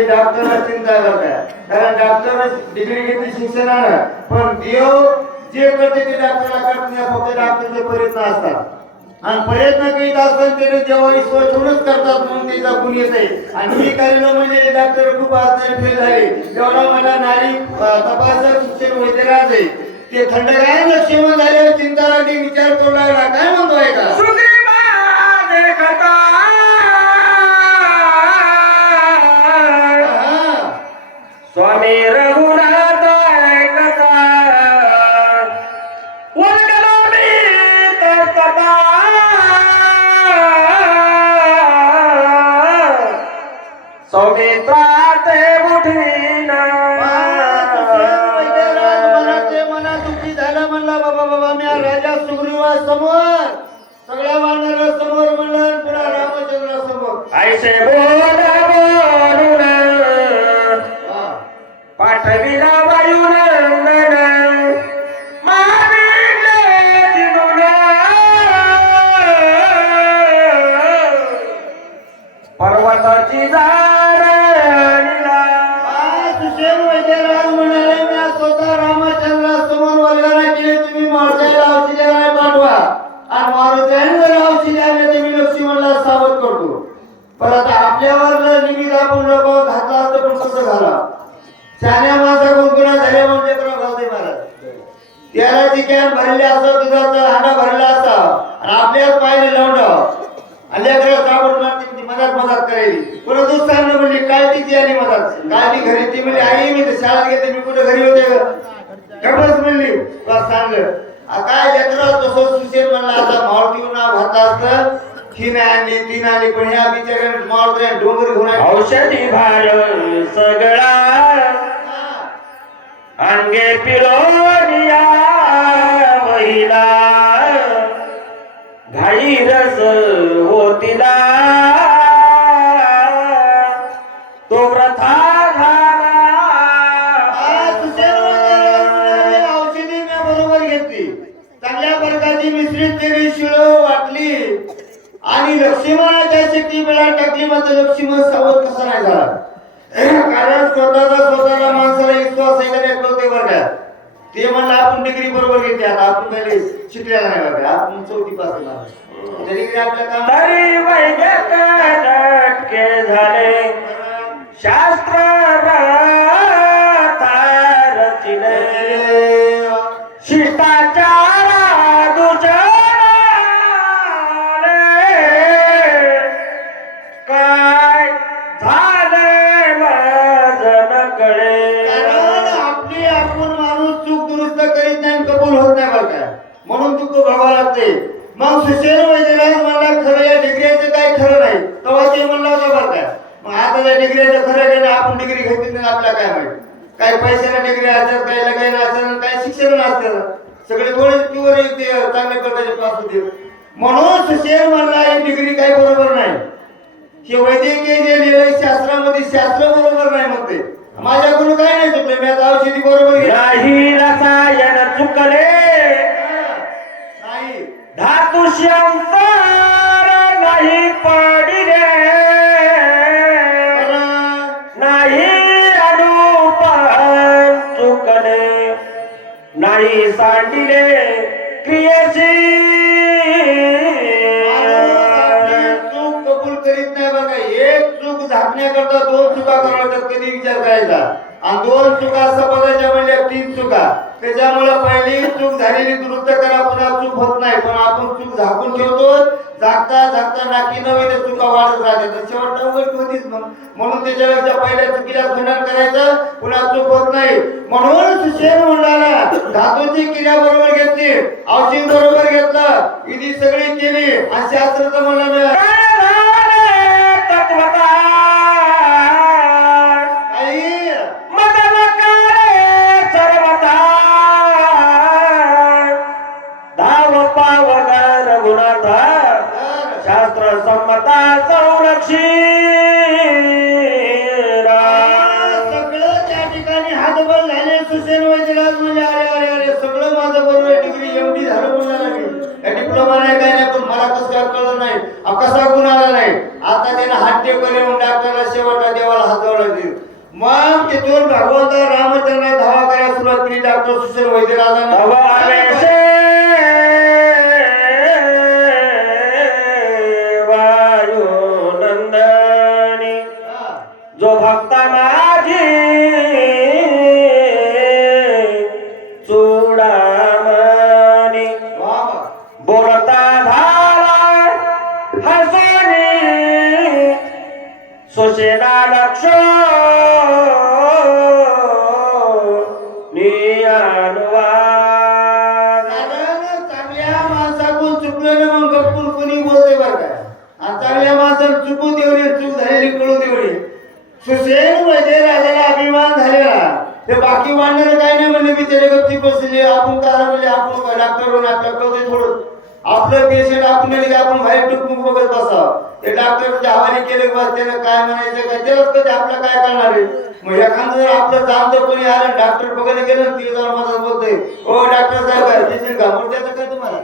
म्हणजे डॉक्टरला चिंता करताय, कारण डॉक्टर डिग्री घेतली शिक्षणानं, पण देव जे करते ते डॉक्टरला करत नाही, फक्त डॉक्टरचे प्रयत्न असतात आणि प्रयत्न करीत असताना त्याने जेव्हा ईश्वर ठेवूनच करतात म्हणून त्याचा गुण येते. आणि मी कारण म्हणजे डॉक्टर खूप आजारी फेल झाले, तेवढा मला नारी तपासक शिक्षण वैद्यराज आहे ते थंडगार लक्ष्मण झाल्यावर चिंता लागली, विचार करू लागला, काय म्हणतोय का स्वामी रघुनाथ कथा वरगलो मी तर कथा सौमित्रात उठवीन मना दुःखी झाला, म्हणला बाबा बाबा मी राजा सुग्रीवा समोर, सगळ्या वानरा समोर म्हणलं, पुन्हा रामचंद्रा समोर ऐसे बोल बोलून पाठविला वायुनंदन माविले जिनुन पर्वताची सुशेन वैद्यराज म्हणाले, मी स्वतः रामचंद्रा समोर वर्गाला केले, तुम्ही मारुतीला औषधाला पाठवा आणि मारुतीने जर औषध आले तर मी लक्ष्मणला सावध करतो. परत आपल्यावर निमित्त आपण लोक घातला असतं, पण कसं घाला शान्या माणसा गुणगुणा झाले म्हणजे घालते महाराज, त्याला जी कॅन भरले असं दुधाचा हांडा भरला असा आणि आपल्याच पायने लावणं अल्ल्याकडे साबण मारते, मदत मदत करायची, कोणा दूध सांगणं म्हणजे काय ती आली मदत, काय ती घरी ती म्हणजे आई मी तर शाळेत घेते, मी कुठे घरी होते गडबड म्हणली बस सांगलं काय लेकरं तसं सुशेन म्हणला, आता मारुतीवर नाव घातलं असतं तीन आली पण ह्या बिचाऱ्याने मारुतीने डोंगर घेऊन औषधी भार सगळा अंगे पिलोनिया महिला घाई रस होतीला तो प्रथा औषधी मी बरोबर घेतली, चांगल्या प्रकारची मिश्रित केली, शिळो वाटली आणि लक्ष्मणाच्या शक्ती वेळा टाकली, मात्र लक्ष्मण सावध कसा नाही झाला, कारण स्वतःला माणसाला विश्वास आहे का कळते बरं का, ते म्हणलं आपण डिग्री बरोबर घेतली, आता आपण पहिले शिकलेला नाही बरं का, आपण 4थी पास झाला डिग्री आपल्या काम तरी वैद्यक नाटके झाले शास्त्र रचिले शिष्टाचार काय झाले माझन कळे, कारण आपली आपण माणूस चूक दुरुस्त करीत नाही, कबूल होत नाही बरं का, म्हणून दुःख भोगावं लागते. मग सुशेन वैद्यराज म्हणला, खरं या डिग्रीचं काही खरं नाही, तेव्हा ते म्हणलं होतं बरं का, मग आता त्या डिग्रीचं खरं काय नाही, आपण डिग्री घेतली नाही आपल्याला काय माहिती, काही पैशाला डिग्री असतात, काही लगाई नसतात, काही शिक्षण नसतं, सगळे थोडे प्युअर ते चांगल्या प्रकारचे पास होते, म्हणून सुशेन म्हणला ही डिग्री काही बरोबर नाही, हे वैद्यकीय जे लिहिलंय शास्त्रामध्ये शास्त्र बरोबर नाही म्हणते, माझ्याकडून काय नाही चुकले, मी आता औषधी बरोबर नाही रसायन चुकले नाही, धातु शंकर नाही पडिले नाही अनुपम चुकले नाही सांडिले क्रियेची चूक कबूल करीत नाही बघा, एक चूक झाकण्याकरता 2 चुका कराव्यात, कधी विचार करायचा, आणि 2 चुका समजायच्या म्हणजे 3 चुका, त्याच्यामुळे पहिली चूक झालेली दुरुस्त करा, पुन्हा चूक होत नाही, पण आपण चूक झाकून ठेवतो, झाकता झाकता नाकी नवीन चुका वाढत राहतात, शेवट उघड होतीच, म्हणून त्याच्यापेक्षा पहिल्या चुकीला खंडन करायचं, पुन्हा चूक होत नाही, म्हणून सुशेन म्हणला धातूची क्रिया बरोबर घेतली, औषध बरोबर घेतलं, विधी सगळी केली आणि शास्त्राचं म्हणलं तत्वता मदन काळे सर्वता धाव पावग रघुनाथ शास्त्र संमता संरक्षी सगळं त्या ठिकाणी हातबल झाले. सुशेन वैद्यराज म्हणजे अरे अरे अरे सगळं माझं बरोबर, डिग्री एवढी झालं म्हणाला मी, डिप्लोमा नाही काय नाही, पण मला कसं काय कळलं नाही, कसा गुण आला नाही, आता त्यानं हात टेकले डॉक्टरला शेवटला देवाला हात जोडला, मग तिथून भगवंत रामचंद्र धावा करायला सुरुवात केली. डॉक्टर सुशील वैद्यनाथांना तव आवेशे वायू नंदनी जो भक्ता माझी चूडामणी बोलता झाला हसणी सुशेना लक्ष नियानुवाद चांगल्या माणसाकडून चुकलेलं मग गप्पून कोणी बोलते बरं का. आणि चांगल्या माणसाला चुकू देवडी चूक झालेली कळू देवडी. सुसेन वैद्य राजाला अभिमान झालेला. ते बाकी वाढणारे काही नाही म्हणले की त्याने गप्ती बसले आपण काय म्हणजे आपण काय डॉक्टर होऊन आपल्या कळते थोडं आपलं पेशंट आपण नाही की आपण बाहेर टुकून बघत बसावं. ते डॉक्टरच्या हवाली केले बस त्यानं काय म्हणायचं काय त्यालाच कधी आपलं काय करणार आहे. मग एखादं जर आपलं जाम जर कोणी आलं डॉक्टर बघायला गेलं ती जरा मदत बोलतोय हो डॉक्टर साहेब आहे पेशंट का म्हणून त्याचं काय तुम्हाला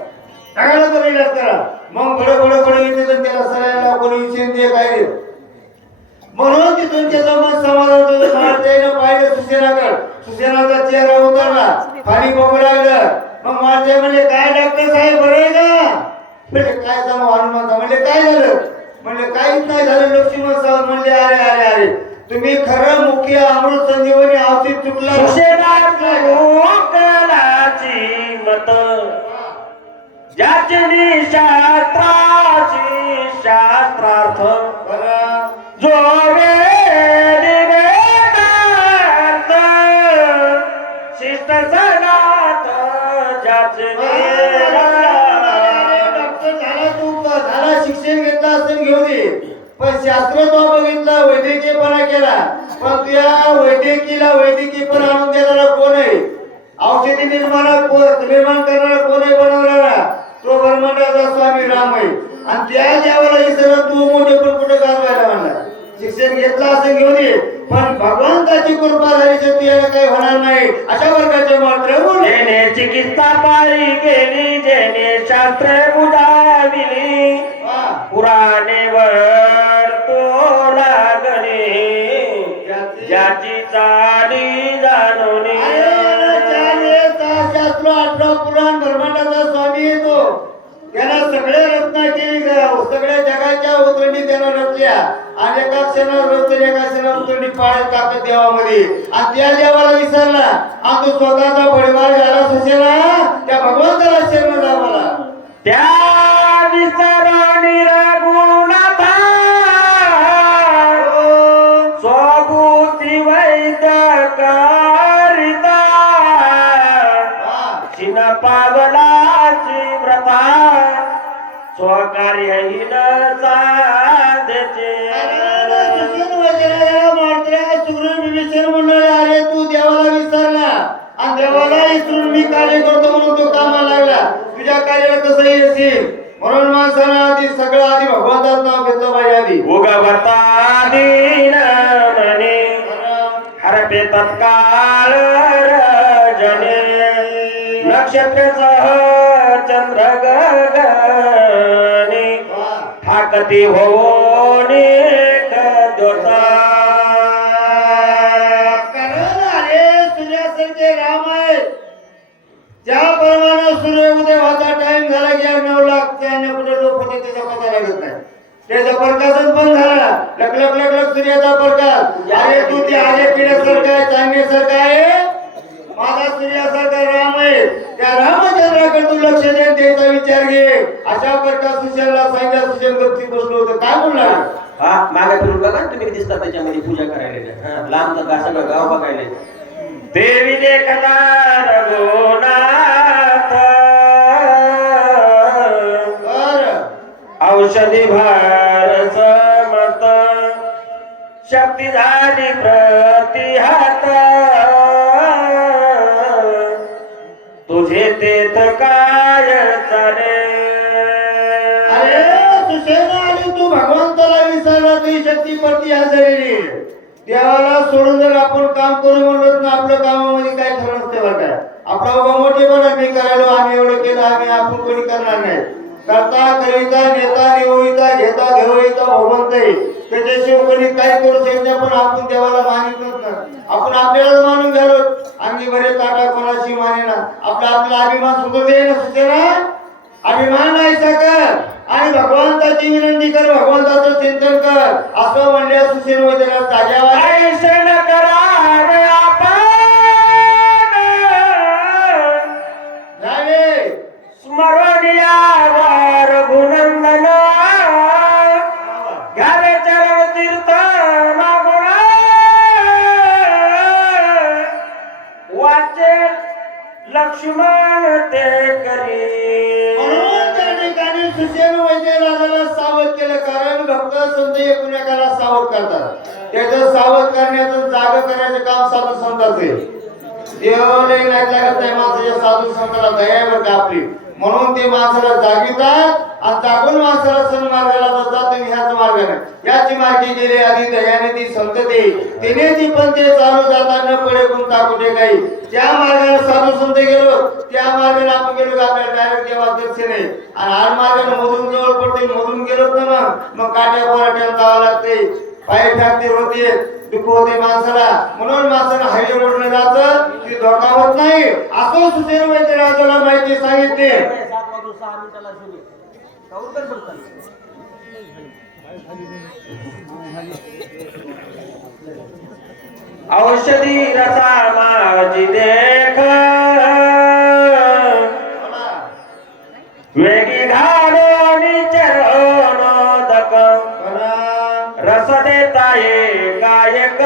टाकायला तर इलाज करा. मग बडं येते तर त्याला सरायला कोणी इच्छित ते काय रे. म्हणून तिथून त्याचं मत समाधान त्यानं पाहिलं सुसेनाकडे. सुसेनाचा चेहरा उतरला पाणी बघू लागलं. मग माझे म्हणजे काय डॉक्टर साहेब बरं आहे का म्हणजे काय जमा हनुमंत म्हणजे काय झालं म्हणजे काहीच नाही झालं. लक्ष्मण साहेब म्हणले अरे अरे अरे तुम्ही खरं मुख्य अमृत संजीवनी औषध चुकला. सुशेनाची मत ज्याची शास्त्राची शास्त्रार्थ जो वेदांत शिष्ट सनात ज्याचे डॉक्टर झाला तू झाला शिक्षण घेतला असेल घेऊ दे पण शास्त्र तो बघितला वैद्यकीयपणा केला पण तुझ्या वैद्यकीयपणा आणून देणारा कोण आहे. औषधी निर्माण करणारा कोण आहे बनवणारा तो ब्रह्मांडाचा स्वामी राम आहे. आणि त्या देवाला विसरला तू मोठे पण कुठे गाजवायला म्हणला. शिक्षण घेतला असं घेऊ दे पण भगवंताची कृपा झाली तर तुला काही होणार नाही. अशा प्रकारचे मात्र जेने चिकित्सा पाळी केली जेने शास्त्र बुजाविली पुराणेवर तो लागणे ज्याची चाली जाणवणे. शास्त्र 18 पुराण ब्रह्मांडाचा स्वामी येतो. त्याला सगळे रत्ना केली सगळ्या जगाच्या उतरणी त्यानं रचल्या आणि एका क्षणावर रचून एका क्षणावर उतरणी पाळत टाकत देवामध्ये. आणि त्या देवाला विसरला आणि तो स्वतःचा बळीवार झाला सुशेना त्या भगवंताला शरण जा मला. त्या विसरणी रघुनाथा स्वभूती वैद्यकारिता शिन पावलाची व्रता स्वकार्यहीन साधचे. अरे तू देवाला विसरला आणि देवाला विसरून मी कार्य करतो म्हणून तो कामाला लागला. तुझ्या कार्याला कसं येशील म्हणून माणसानं आधी सगळं आधी भगवंताचं नाव घेतलं पाहिजे. आधी उगवता दीन मने हरपे तत्काळ रजने नक्षत्र सह चंद्र गगने ठाकती होणे कदोता. कारण अरे सूर्यासारखे राम आहे ज्याप्रमाणे सूर्य उदय व्हायचा टाइम झाला की 9 लाख त्याने कुठे लोक होते त्याचा पता लागत नाही. त्याचा प्रकाशन पण झाला लकलक लकलक सूर्याचा प्रकाश. अरे तू ते आले पिढ्यासारखा आहे चांगल्यासारखा आहे माझा सूर्यासारखा राम आहे. त्या रामचंद्राकडे तू लक्ष द्यायचा विचार घे. अशा प्रकार सुशेनला सांगितलं. सुशेन गप्ती बसलो होतं काय बोलणार हा मागे फिरून बघा तुम्ही दिसतात त्याच्यामध्ये पूजा करायला लांब तर सगळं गाव बघायला. देवी देखता रघुनाथ औषधी भार समत शक्ती झाली प्रतिहात तुझे तेथ काय चाले. अरे सुशेना आणि तू भगवंताला विसरला तुझी शक्ती पडती हजरेली. देवाला सोडून जर आपण काम करू म्हणलं तर आपल्या कामामध्ये काय खरं नसते बरं काय. आपला बाबा मोठे बरं मी करायलो आम्ही एवढं केलं आम्ही आपण कोणी करणार नाही. करता करिता नेता निवडिता घेता घेवळीता भगवंत आहे. त्याच्याशिवाय कोणी काय करू शकत नाही. पण आपण देवाला मानितच ना. आपण आपल्याला मानून घ्यालो. अंगी बरे ताटा कोणाशी मानेना. आपला अभिमान सुधू दे ना सुचेना. अभिमान नाही कर आणि भगवंताची विनंती कर, भगवंताचं चिंतन कर. असं म्हणल्या सुसेन वैद्यनाथ ताज्यावर ऐसन करावे आपण झाले स्मरणीयावर गुणंदन घ्यावे चरण तीर्थ मागुण वाचे लक्ष्मण ते करी. म्हणून त्या ठिकाणी सुसेन वैद्यनाथाला सावध केलं. कारण भक्त संत एकमेकाला सावध करतात. त्याचं सावध करण्याचं जाग करायचं काम साधू संतांचे. देवाला नाही लागत नाही. माणसाच्या साधू संताला दया आहे बरं का आपली. म्हणून ते माणसाला जागवितात आणि जागून माणसाला सन्मार्गाला जातात. तुम्ही ह्याच मार्गाने याची मार्गी गेले आधी दयाने ती संत ते तिने ती पण ते चालू जाता न पडे कोणता कुठे काही. ज्या मार्गाने साधू संत गेलो त्या मार्गाने आपण गेलो का आपल्याला डायरेक्ट देवा दर्शन आहे. आणि हा मार्गाने मधून जवळ पडते. मधून गेलोत ना मग काट्या पोराट्याला जावं लागते. पाय फ्रॅक्चर होते, दुःख होते माणसाला. म्हणून माणसाला हायवे रोडने जातं की धोका होत नाही. असं सुसेन वैद्यनाथाला माहिती सांगितली. औषधी रसा माझी देख वेगी घालून चरणोदक रस देता ये गायक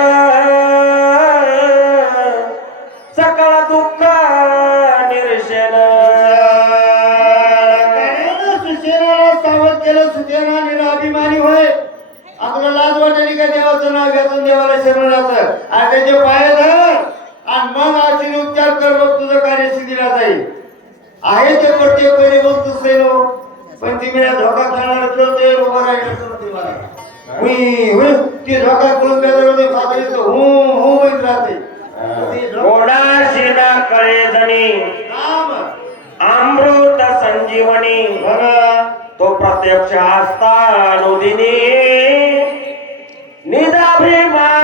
सकळ दुःख निर्शन. सुसेनाला सावध केलं. सुसेना निराभिमानी होय. आपल्याला लाज वाटली का देवाचं नाव घ्यायचं, देवाला शरण जायचं आणि त्याचे पाय धर आणि मग अशी उपचार कर. मग तुझं कार्य सिद्धीला जाईल. आहे ते प्रत्येक परी बोलतो सेनो पण ती मी धोका खेळणार खेळतोय उभा राहिलं ती धोका करून बेदरमध्ये फादरी तो हू होत राहते. कोणाशी न कळे जणी नाम अमृत संजीवनी तो प्रत्यक्ष असतानुदिनी निदाभिमानी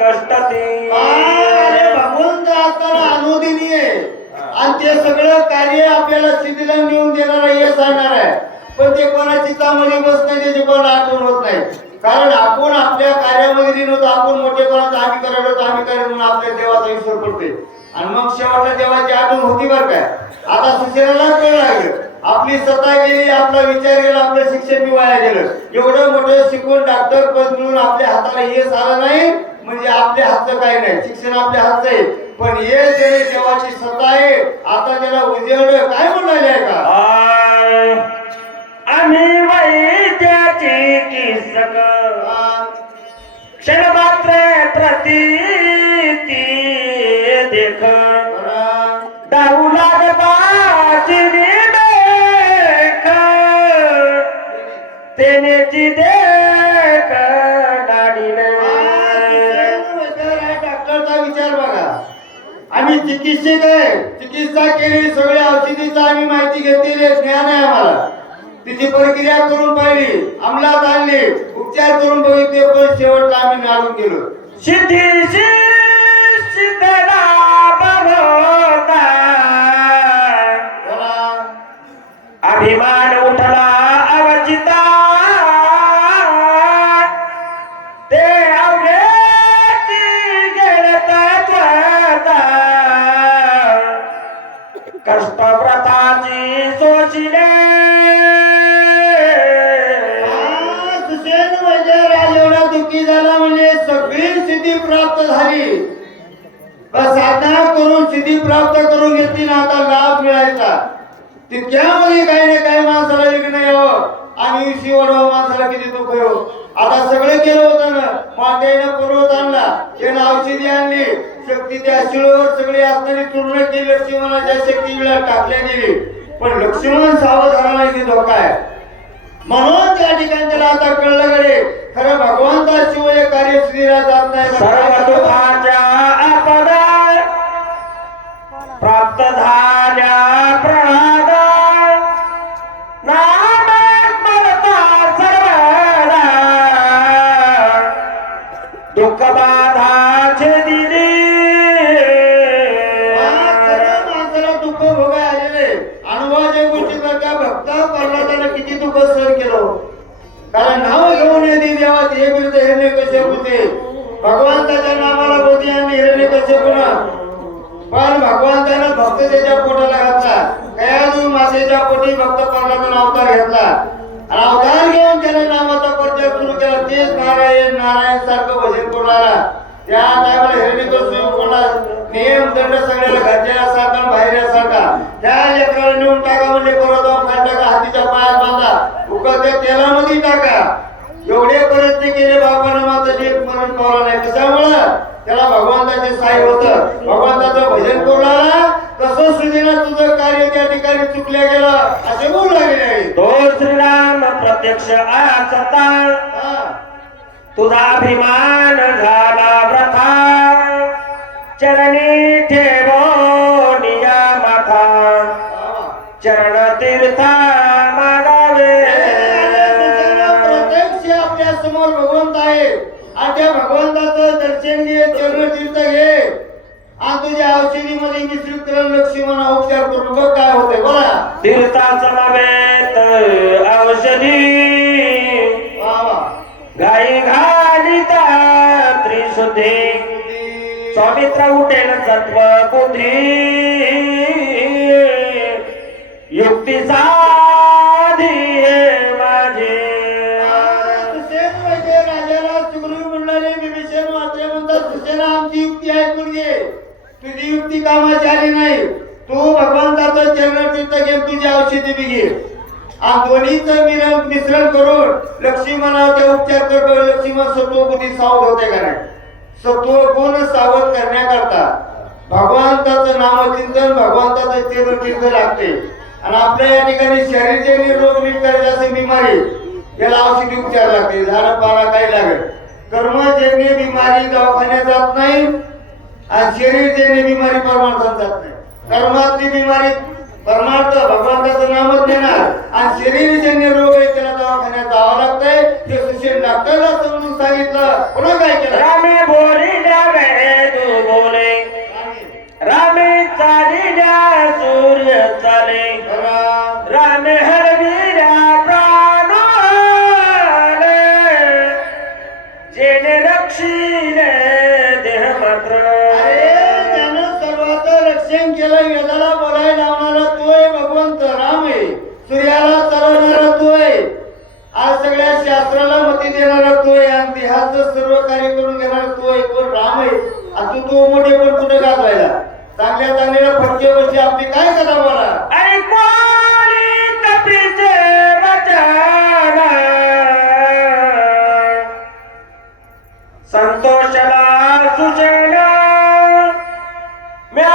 कष्टती. अरे भगवंत असताना अनुदिनी आहे आणि ते सगळं कार्य आपल्याला सिद्धीला नेऊन देणार आहे हे सांगणार आहे. पण ते कोणा चित्तामध्ये बसत नाही. त्याची कोणाला आठवण होत नाही. कारण आपण आपल्या कार्यामध्ये लिहिलो तर आपण मोठेपणाचं आम्ही करायलो तर आम्ही करायला म्हणून आपल्या देवाचा विसर पडते. आणि मग शेवटला देवाची आठवण होती बरं काय. आता सुसेनाला कळ लागलं. आपली सत्ता गेली, आपला विचार गेला, आपलं शिक्षण बी वाया गेलं. एवढं मोठं शिकून डॉक्टर पद मिळून आपल्या हाताला यश आलं नाही म्हणजे आपल्या हातचं काही नाही. शिक्षण आपल्या हातचं आहे पण हे जे देवाची सत्ता आहे. आता त्याला उजेड काय म्हणाले आहे का आम्ही वैद्याची किसक क्षण मात्र प्रतीती देख डाऊ लागताची देख तेनेची देख डाडीने. डॉक्टरचा विचार बघा. आम्ही चिकित्सक आहे. चिकित्सा केली, सगळी औषधीचा आम्ही माहिती घेतलेली आहे, ज्ञान आहे आम्हाला. तिची प्रक्रिया करून पाहिली, अंमलात आणली, उपचार करून बघितले पण शेवटला आम्ही नाडून गेलो. सिद्धीशी सिद्धलाभ होता अभिमान उठला अवचिता ते अवघेची गेलता कष्ट व्रताची सोचिले. सुसेन वैद्यराज एवढा दुःखी झाला म्हणजे सगळी सिद्धी प्राप्त झाली. साधना करून सिद्धी प्राप्त करून घेतली ना आता लाभ मिळायचा. तितक्यामध्ये काही ना काही माणसाला विघ्न यावं आणि विषय वाढवा. माणसाला किती दुःख येऊ. आता सगळं केलं होतं ना. मातेनं पर्वत आणला, त्यानं औषधी आणली, शक्ती त्या शिळेवर सगळी असणारी चूर्ण केली. लक्ष्मणाच्या शक्ती वेळा टाकल्या गेली पण लक्ष्मण सावध झाला नाही की धोका आहे. म्हणून त्या ठिकाणी त्याला आता कळलं गडे खरं भगवंताशिवाय कार्य सिद्धीला जात नाही. सर्व दुःखाच्या आपदा प्राप्त झाल्या प्रहादा दुःख बाधाचे दिली माणसाला दुःख भोगाय आलेले अनुभवाच्या गोष्टी का भक्त प्रल्हादाने किती दुःख सहन केलं. कारण नाव घेऊन येते देवा ते विरुद्ध हिरण्यकश्यपूचे भगवंताच्या नावाला बोधी आणि हिरण्यकश्यपूना पण भगवंतानं भक्त त्याच्या पोटाला घातला. कयादू मातेच्या पोटी भक्त प्रल्हादाने अवतार घेतला आणि अवतार घेऊन त्याने नामाचा परिचय सुरू केला. तेच नारायण नारायण सारखं भजन करणारा त्या टायमाला हिरण्यकश्यपूला नियम दंड सगळ्याला घरच्या सारखा बाहेर सारखा त्या लेकराला नेऊन टाका म्हणजे परत खाल टाका हातीच्या पायात बांधा उकळत्या तेलामध्ये टाका एवढे प्रयत्न केले बापानं मात्र जे मरण पावला नाही. कशामुळं त्याला भगवंताचे साई होतं भगवंताचं भजन करू कसं सुधीला तुझं कार्य त्या ठिकाणी चुकल्या गेलं असे बोलू लागले. तो श्रीराम प्रत्यक्ष आचता तुझा अभिमान झाला व्रथा चरणी ठेवो निया माथा चरण तीर्था मागावे. प्रत्यक्ष आपल्या समोर भगवंत आहे आणि त्या भगवंताचं दर्शन घे चरण तीर्थ घे आणि तुझ्या औषधीमध्ये मिश्रित करून लक्ष्मणा उपचार करून बघ काय होते बोला. तीर्थाचा नवेत औषधी गाई घालिता त्रिशुद्धी स्वामित्र उठेल सत्व बुद्धी युक्ती साधी माझे. राजाला सुग्रीव म्हणणारे विभीषण वाचले म्हणतात सुसेना आमची युक्ती ऐकून घे तुझी युक्ती कामाची आली नाही. तू भगवंताचं चरण तीर्थ घे तुझी औषधी बी घे आणि दोन्हीचं मिश्रण करून लक्ष्मणाचे उपचार करतो. लक्ष्मण सत्व बुद्धी सावध होते का नाही. सत्व गुण सावध करण्याकरता भगवंताचं नामचिंतन भगवंताचं चरण तीर्थ लागते आणि आपल्या या ठिकाणी शरीरजन्य रोग नीट करायचे असे बिमारी याला औषधी उपचार लागते. झाडं पाला काही लागेल कर्मजन्य बिमारी दवाखान्यात जात नाही आणि शरीरजन्य बिमारी परमार्थात जात नाही. कर्मातली बिमारी परमार्थ भगवंताचं नामच देणार आणि शरीरजन्य रोग आहे त्याला दवाखान्यात जावं लागतंय. ते सुशील डॉक्टरला समजून सांगितलं पुन्हा काय केलं. रामे बोलिल्या वेळे तू बोले रामे चालिल्या सूर्य चाले रामे हरविल्या प्राण जेने रक्षिले देह मात्र. त्यानं सर्वात रक्षण केलं. वेदाला बोलायला लावणारा तोय भगवंत राम आहे. सूर्याला चालवणारा तोय आज सगळ्या शास्त्राला मती देणारा तोय आणि देहाचं सर्व कार्य करून घेणारा तोय कोण राम आहे. आणि तू मोठे पण कुठे गाजवायला चांगल्या चांगल्या फटके गोष्टी आपली काय करा बोला. संतोषला सुजना म्या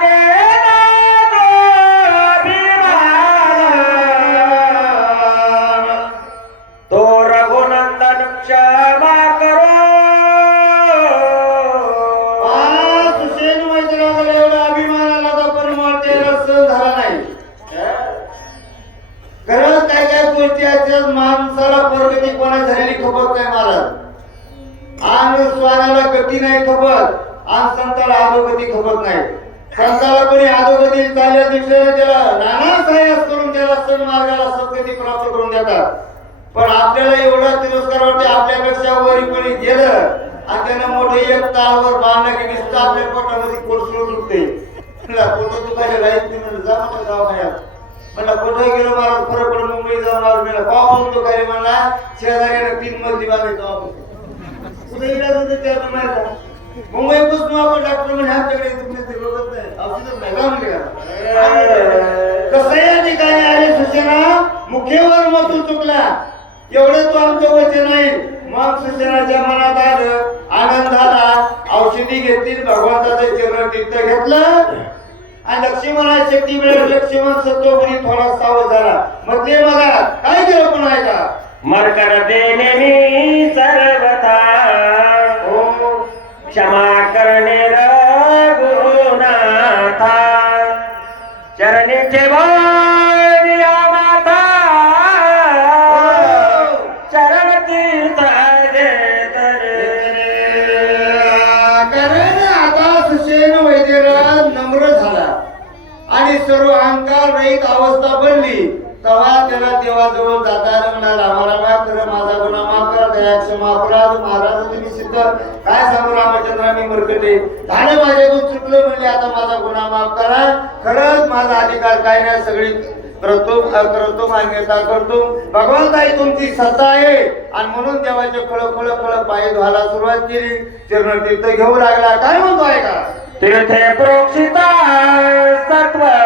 केला तो रघुनंदन क्षमा करो. सुसेन मैत्रिणाला एवढा अभिमान आला तर परिमाण त्याला सहन झाला नाही. खरंच काय काय गोष्टी आहेत माणसाला प्रगती कोणा झालेली खबर नाही महाराज आणि स्वानाला गती नाही खबर आणि संताला अधोगती खबर नाही. संताला कोणी अधोगती चालल्या दिवसाने त्याला नाना सायास करून त्याला सन्मार्गाला सद्गती प्राप्त करून देतात. पण आपल्याला एवढा तिरस्कार वाटते आपल्यापेक्षा वरी कोणी गेलं आणि त्यानं मोठं एक ताळवर बांधलं की नुसतं आपल्या पोटामध्ये कोळसूळ सुटते. पोट दुखायला राहील तुम्ही जा म्हणलं दवाखान्यात म्हणलं कुठं गेलो मला फरक पडून मुंबई जाऊन आलो मला पाहून तो काही म्हणला शेजाऱ्यानं 3 मजली बांधायचं कुठे इलाज होते त्या माहिती मुंबईपासून आपण डॉक्टर म्हणजे आमच्याकडे तुमचे रोगच नाही औषधच नाही का म्हणजे कसं या ठिकाणी आले सूचना मुख्यवर मत चुकला एवढं तो आमचं वचन आहे. मग सूचनाच्या मनात आलं आनंद झाला औषधी घेतली भगवंताचं चरण तीर्थ घेतलं आणि लक्ष्मणा शक्ती मिळाली. लक्ष्मण सत्वगुणी थोडा सावध झाला. मधले बघा काय केलं पुन्हा ऐका. मरकर देणे मी सर्वथा हो क्षमा करणे रघुनाथा चरणी ठेवा माता चरण तीर्थ विपरीत अवस्था बनली तेव्हा त्याला देवाजवळ जाता आलं. म्हणाला रामा खरं माझा गुन्हा माफ करा, दया क्षमा अपराध महाराज तुम्ही सिद्ध. काय सांगू रामचंद्र मी मूर्खटे झालं माझ्याकडून चुकलं म्हणजे आता माझा गुन्हा माफ करा. खरंच माझा अधिकार काय नाही, सगळी करतो मान्यता करतो. भगवंताई तुमची सत्ता आहे आणि म्हणून देवाचे खळ पायी धुवायला सुरुवात केली. चरणतीर्थ घेऊ लागला. काय म्हणतो आहे का तीर्थे प्रोक्षिता सत्वर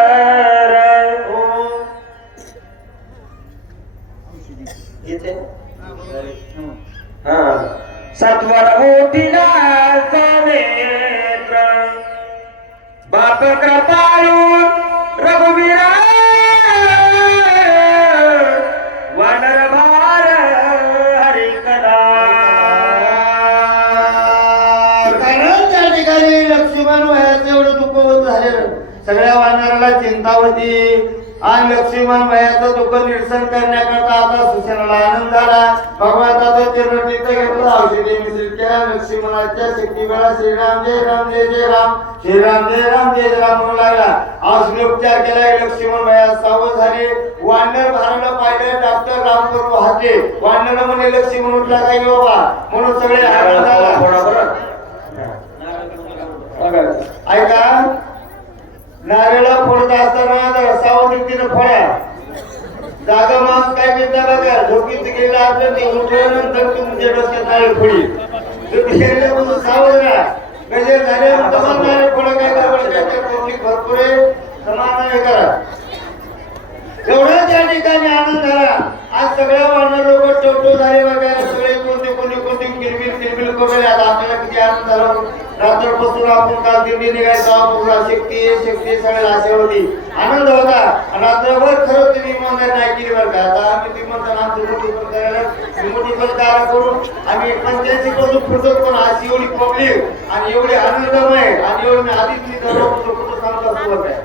सत्वर मोठीला समेत्र बाप कृपाळू रघुवीरा वानर भार हरिकदा. कारण त्या ठिकाणी लक्ष्मण वयाचं एवढं दुःख होत झालेलं, सगळ्या वानराला चिंता होती आणि लक्ष्मण वयाचं दुःख निरसन करण्याकरता आता सुसेनाला आनंद झाला. भगवंताचं चरणतीर्थ घेतलं, औषधी मिश्रित केला. लक्ष्मणाच्या शक्तीवेळा श्रीराम जय राम जय जय राम, श्रीराम जय राम जय जय राम म्हणू लागला. औषधी उपचार केला. लक्ष्मण वयात सावध झाले. वानर भाराला पाहिलं. डॉक्टर राम करू हाते. वानर म्हणे लक्ष्मण उठला काय बाबा म्हणून सगळे आनंद झाला. ऐका नारळा फोडत असताना सावधीनं फोडा. जागा मास काय करता बघा, झोपीत गेला असलं ते उठल्यानंतर तुमच्या डोक्यात नारळ फोडी. सावध राहा. गजर झाल्यानंतर मग नारळ फोडा. काय करायचं पब्लिक भरपूर आहे, समान हे करा. एवढा त्या ठिकाणी आनंद झाला. आज सगळ्या वानर लोक टोटो झाले वगैरे सगळे कोणते किलबिल करू लागले. आता आपल्याला किती आनंद झाला. रात्रपासून आपण काल दिंडी निघायचा शक्ती सगळ्या आशा होती, आनंद होता. रात्रभर खरं तुम्ही इमानदार नाही केली बरं का. आता आम्ही तुम्ही म्हणता आमची मोठी पण करायला मोठी पण तयार करून आम्ही 85 पासून फुटतो. पण आज एवढी पब्लिक आणि एवढी आनंदमय आणि एवढी मी आधीच मी कुठं सांगता सोबत आहे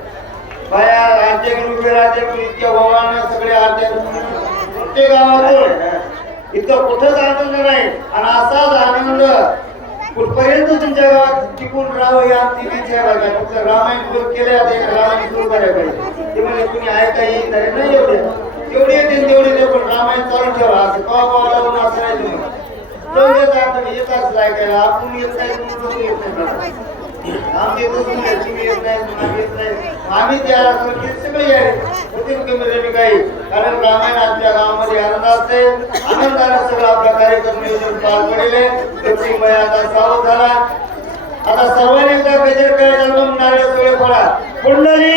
बाया. राज्यगुरू इतक्या भगवान सगळे आरत्या प्रत्येक गावातून इतकं कुठंच आनंद नाही. आणि असाच आनंद कुठपर्यंत तुमच्या गावात टिकून राहावं या तिथे बघा. फक्त रामायण सुरू केले, आता एक रामायण सुरू करायला पाहिजे. ते म्हणजे तुम्ही ऐका येईल तरी नाही एवढे जेवढे येतील तेवढे ते पण रामायण चालू ठेवा. असं कवा लावून असं नाही तुम्ही येतात ऐकायला. आपण येत नाही तुम्ही येत नाही. आम्ही तुम्ही येत नाही, आम्ही येत नाही. आम्ही त्या सगळे होतील काही. कारण रामायण आपल्या गावामध्ये आनंद असते. आनंदाने सगळं आपला कार्यक्रम नियोजन पार पडले. लक्ष्मीबाई आता सावध झाला. आता सर्वांनी एकदा गजर करायला नारळ सगळे पडा. कुंडली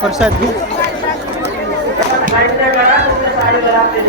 प्रसाद घे. साहित्य करा, तुमच्या साडीला लागते.